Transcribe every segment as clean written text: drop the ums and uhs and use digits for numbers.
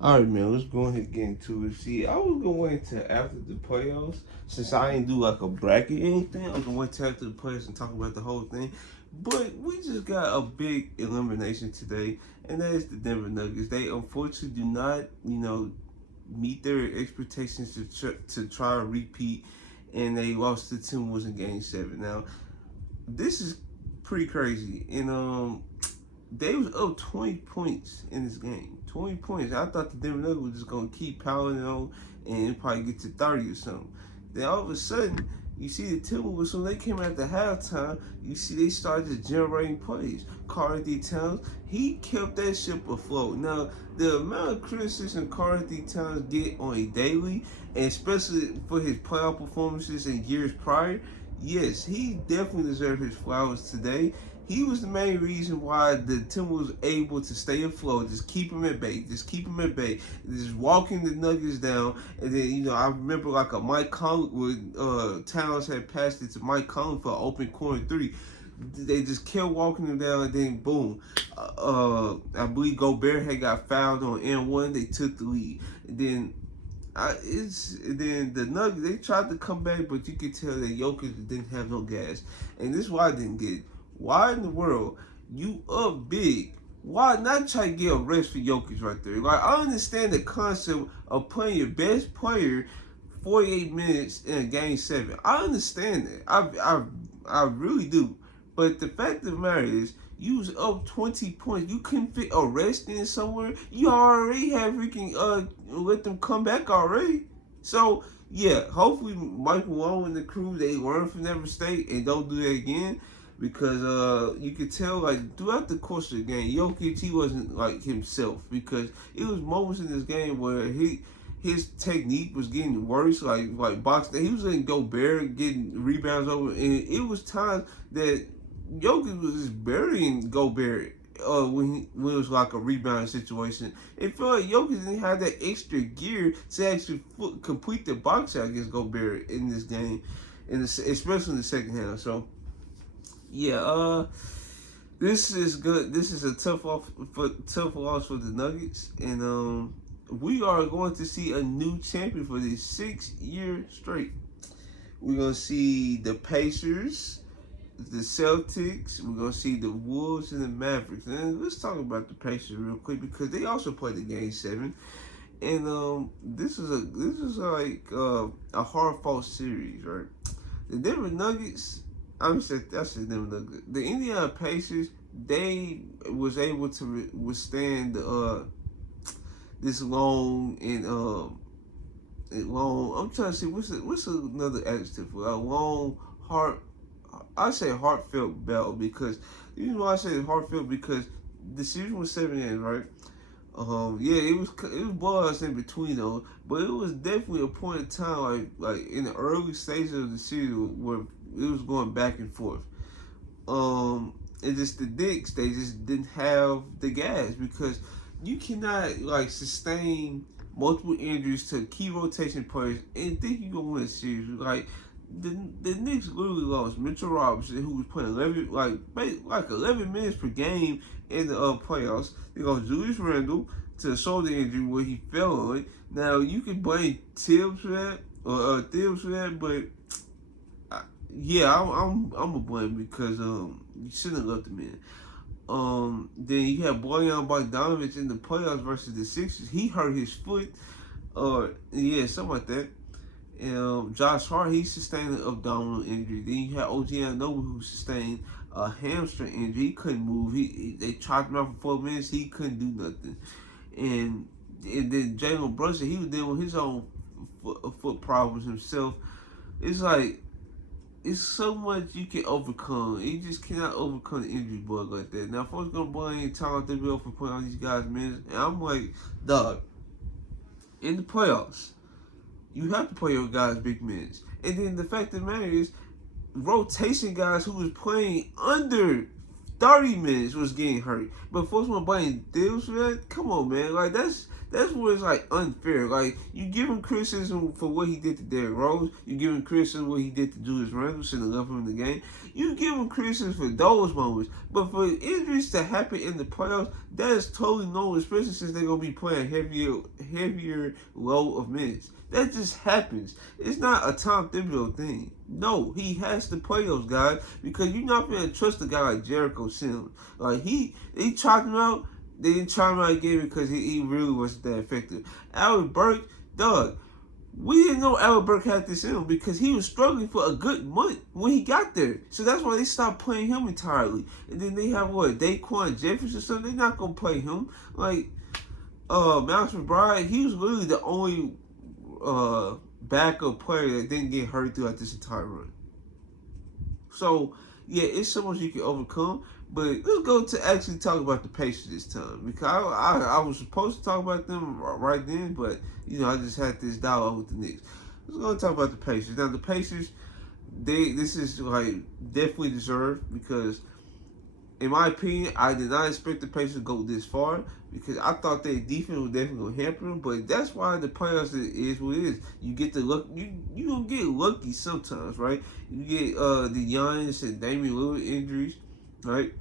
All right, man. Let's go ahead and get into it. See, I was gonna wait until after the playoffs, since I ain't do like a bracket or anything. I was gonna wait till after the playoffs and talk about the whole thing. But we just got a big elimination today, and that is the Denver Nuggets. They unfortunately do not, meet their expectations to try to repeat, and they lost to Timberwolves in Game 7. Now, this is pretty crazy, and they was up 20 points in this game. 20 points. I thought the Denver Nuggets was just gonna keep piling on and probably get to 30 or something. Then all of a sudden, you see the Timberwolves when they came after halftime. You see they started generating plays. Karl-Anthony Towns, he kept that ship afloat. Now the amount of criticism Karl-Anthony Towns get on a daily, and especially for his playoff performances in years prior, yes, he definitely deserved his flowers today. He was the main reason why the Timberwolves was able to stay afloat, just keep him at bay, just walking the Nuggets down. And then, I remember like a Mike Conley, where Towns had passed it to Mike Conley for an open corner three. They just kept walking him down, and then boom. I believe Gobert had got fouled on N1. They took the lead. And then the Nuggets, they tried to come back, but you could tell that Jokic didn't have no gas. And this is why I didn't get it. Why in the world you up big? Why not try to get a rest for Jokic right there? Like, I understand the concept of playing your best player 48 minutes in a game 7. I understand that. I really do. But the fact of the matter is, you was up 20 points. You couldn't fit a rest in somewhere. You already have freaking let them come back already. So yeah, hopefully Michael Malone and the crew, they learn from that mistake and don't do that again. Because you could tell, like, throughout the course of the game, Jokic, he wasn't like himself, because it was moments in this game where his technique was getting worse, like boxing. He was letting Gobert getting rebounds over, and it was times that Jokic was just burying Gobert when it was like a rebound situation. It felt like Jokic didn't have that extra gear to actually complete the box out against Gobert in this game, especially in the second half. So yeah, this is good. This is a tough loss for the Nuggets, and we are going to see a new champion for this 6 year straight. We're gonna see the Pacers, the Celtics. We're gonna see the Wolves and the Mavericks. And let's talk about the Pacers real quick, because they also played the Game 7, and this is like a hard fought series, right? The Denver Nuggets. That's the Denver Nuggets. The Indiana Pacers, they was able to withstand this long and long. I'm trying to see what's another adjective for a long heart. I say heartfelt battle, because the reason why I say heartfelt, because the series was 7 games, right? Yeah, it was bars in between those, but it was definitely a point in time, like in the early stages of the series, where it was going back and forth. And just the Knicks, they just didn't have the gas, because you cannot like sustain multiple injuries to key rotation players and think you're gonna win a series. Like the Knicks literally lost Mitchell Robinson, who was playing 11 minutes per game in the playoffs. They lost Julius Randle to a shoulder injury where he fell on it. Now you can blame Tibbs for that, or Tibbs for that, but yeah, I'm a blame, because you shouldn't have left him in. Then you have Bojan Bogdanovic in the playoffs versus the Sixers. He hurt his foot, yeah, something like that. And Josh Hart, he sustained an abdominal injury. Then you had OG Anunoby, who sustained a hamstring injury. He couldn't move. They chopped him out for 4 minutes. He couldn't do nothing. And then Jalen Brunson, he was dealing with his own foot problems himself. It's like, it's so much you can overcome. You just cannot overcome the injury bug like that. Now, folks gonna blame Tyler Deville for putting all these guys minutes, and I'm like, dog, in the playoffs, you have to play your guys big minutes. And then the fact of the matter is, rotation guys who was playing under 30 minutes was getting hurt. But folks want to blame Dills for that? Come on, man. Like, That's where it's like unfair. Like you give him criticism for what he did to Derrick Rose. You give him criticism for what he did to Julius Randle. Shouldn't have left him in the game. You give him criticism for those moments, but for injuries to happen in the playoffs, that is totally normal, especially since they're gonna be playing heavier load of minutes. That just happens. It's not a Tom Thibodeau thing. No, he has to play those guys because you're not gonna trust a guy like Jericho Sims. Like they tried him out. They didn't try him out again because he really wasn't that effective. Alec Burks, dog. We didn't know Alec Burks had this in him because he was struggling for a good month when he got there. So that's why they stopped playing him entirely. And then they have what, Daquan Jeffries or something. They're not gonna play him. Like Miles McBride, he was literally the only backup player that didn't get hurt throughout this entire run. So yeah, it's so much you can overcome. But let's go to actually talk about the Pacers this time because I was supposed to talk about them right then, but I just had this dialogue with the Knicks. Let's go talk about the Pacers. Now the Pacers, this is like definitely deserved because, in my opinion, I did not expect the Pacers to go this far because I thought their defense was definitely going to hamper them. But that's why the playoffs is what it is. You get the luck. You gonna get lucky sometimes, right? You get the Giannis and Damian Lillard injuries, right?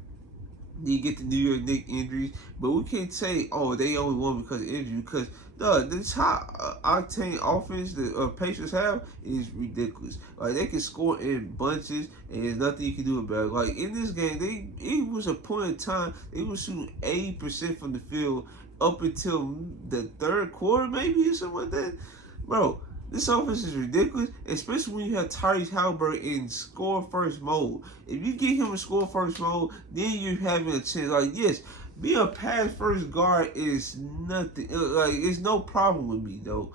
You get the New York Knicks injuries, but we can't say, oh, they only won because of injury because the top octane offense the Pacers have is ridiculous. Like they can score in bunches, and there's nothing you can do about it. Like in this game, it was a point in time they were shooting 80% from the field up until the third quarter, maybe or something like that, bro. This offense is ridiculous, especially when you have Tyrese Haliburton in score first mode. If you get him in score first mode, then you're having a chance. Like, yes, being a pass first guard is nothing. Like, it's no problem with me, though.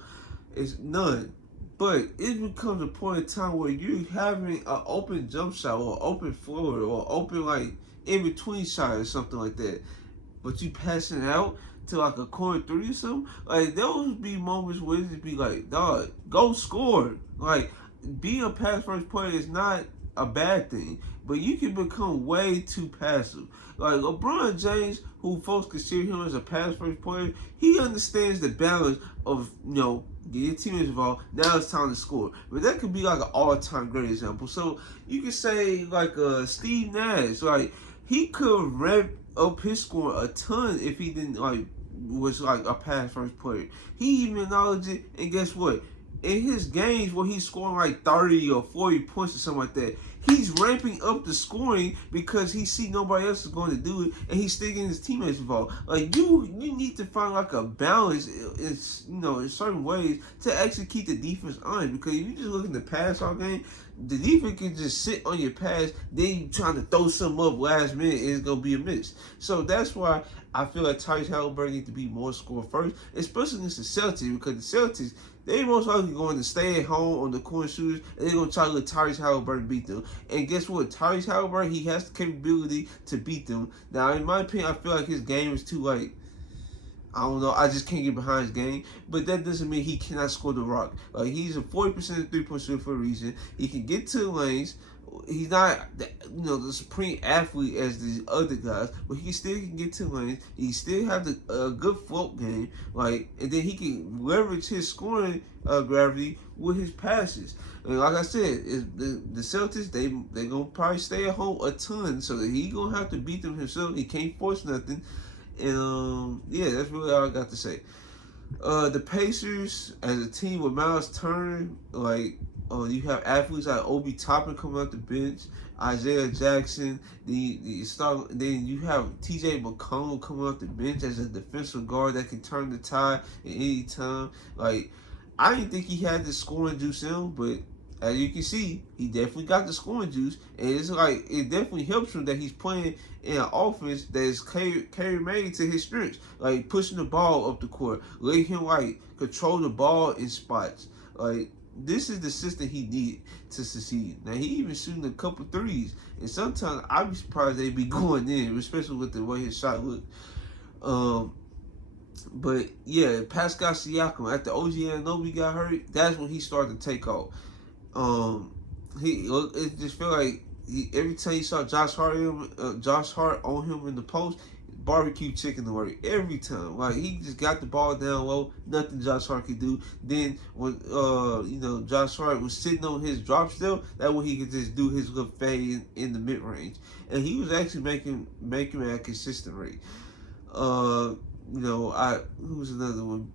It's none. But it becomes a point in time where you're having an open jump shot or open floor or open, like, in between shot or something like that. But you passing it out to like a corner three or something, like those be moments where it just be like, dog, go score. Like being a pass first player is not a bad thing, but you can become way too passive. Like LeBron James, who folks consider him as a pass first player, he understands the balance of get your teammates involved. Now it's time to score. But that could be like an all-time great example. So you could say like Steve Nash, like he could ramp up his score a ton if he didn't was like a pass first player. He even acknowledged it, and guess what? In his games where he's scoring like 30 or 40 points or something like that, he's ramping up the scoring because he see nobody else is going to do it, and he's still getting his teammates involved. Like you need to find like a balance in certain ways to actually keep the defense on. Because if you just look at the pass all game, the defense can just sit on your pass, then you trying to throw something up last minute, and it's gonna be a miss. So that's why I feel like Tyrese Haliburton needs to be more score first, especially against the Celtics, because the Celtics, they most likely going to stay at home on the corner shooters, and they're going to try to let Tyrese Haliburton beat them. And guess what? Tyrese Haliburton, he has the capability to beat them. Now, in my opinion, I feel like his game is too, like, I don't know. I just can't get behind his game. But that doesn't mean he cannot score the rock. Like, he's a 40% three-point shooter for a reason. He can get to the lanes. He's not, the supreme athlete as the other guys, but he still can get to lanes. He still have a good float game, and then he can leverage his scoring gravity with his passes. And like I said, the Celtics they gonna probably stay at home a ton, so that he gonna have to beat them himself. He can't force nothing. And yeah, that's really all I got to say. The Pacers as a team with Miles Turner, you have athletes like Obi Toppin coming off the bench, Isaiah Jackson. Then you have T.J. McConnell coming off the bench as a defensive guard that can turn the tide at any time. Like I didn't think he had the scoring juice in him, but as you can see, he definitely got the scoring juice, and it's like it definitely helps him that he's playing in an offense that is made to his strengths, like pushing the ball up the court, letting him control the ball in spots. Like this is the system he needed to succeed. Now he even shooting a couple threes, and sometimes I'd be surprised they'd be going in, especially with the way his shot looked. But yeah, Pascal Siakam after OG Anunoby got hurt, that's when he started to take off. It just felt like every time he saw Josh Hart on him in the post, barbecue chicken to work every time. Like he just got the ball down low, nothing Josh Hart could do. Then when Josh Hart was sitting on his drop still, that way he could just do his little fade in the mid range, and he was actually making at a consistent rate. Who was another one?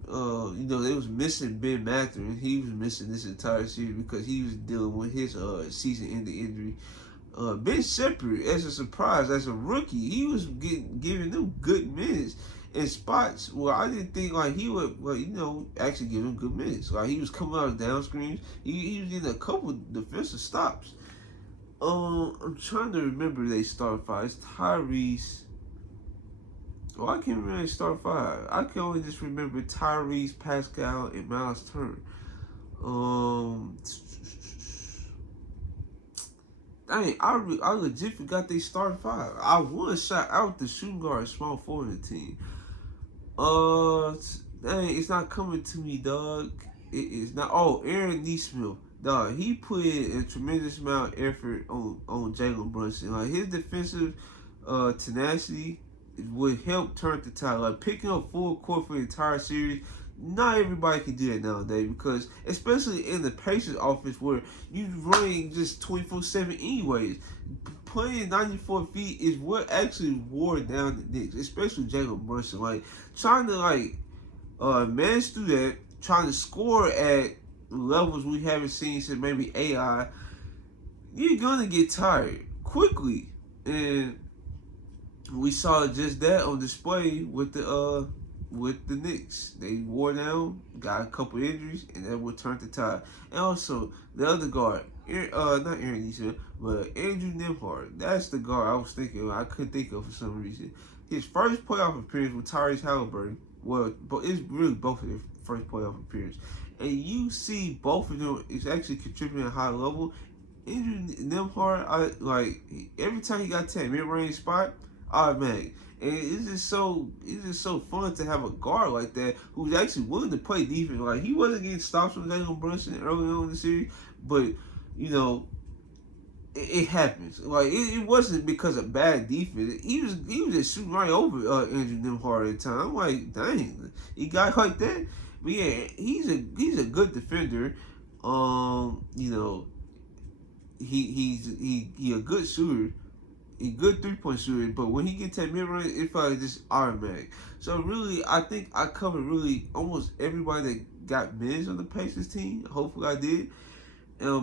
They was missing Ben Mathurin. He was missing this entire series because he was dealing with his season-ending injury. Ben Shepherd, as a surprise, as a rookie, he was giving them good minutes in spots where I didn't think like he would, actually give them good minutes. Like he was coming out of down screens. He was getting a couple defensive stops. I'm trying to remember they started five. It's Tyrese. Oh, I can't remember start five. I can only just remember Tyrese, Pascal, and Miles Turner. Dang, I legit forgot they started five. I was shot out the shooting guard, small forward in the team. Dang, it's not coming to me, dog. It is not. Oh, Aaron Nesmith. Dog, he put in a tremendous amount of effort on Jalen Brunson. Like his defensive tenacity would help turn the tide. Like picking up full court for the entire series, not everybody can do that nowadays because, especially in the Pacers offense where you running just 24/7 anyways, playing 94 feet is what actually wore down the Knicks, especially Jalen Brunson. Like trying to manage through that, trying to score at levels we haven't seen since maybe AI, you're gonna get tired quickly, and we saw just that on display with the Knicks. They wore down, got a couple injuries, and that would turn the tide. And also the other guard, not Aaron Nesmith, but Andrew Nembhard. That's the guard I was thinking of. I couldn't think of for some reason. His first playoff appearance with Tyrese Halliburton. Well, but it's really both of their first playoff appearance. And you see both of them is actually contributing at a high level. Andrew Nembhard, every time he got to that mid-range spot, automatic. And it's just so fun to have a guard like that who's actually willing to play defense. Like he wasn't getting stops from Jalen Brunson early on in the series, but it happens. Like it wasn't because of bad defense. He was just shooting right over Andrew Nembhard at the time. I'm like, dang, he got like that. But yeah, he's a good defender. He a good shooter. A good 3-point shooter, but when he gets that mid-range, it's probably just automatic. So really, I think I covered really almost everybody that got minutes on the Pacers team. Hopefully I did.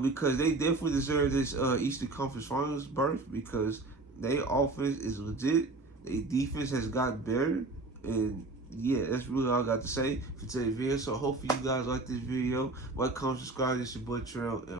Because they definitely deserve this Eastern Conference Finals berth because their offense is legit. Their defense has gotten better. And yeah, that's really all I got to say for today's video. So hopefully you guys like this video. Like, comment, subscribe. This is your boy Terrell.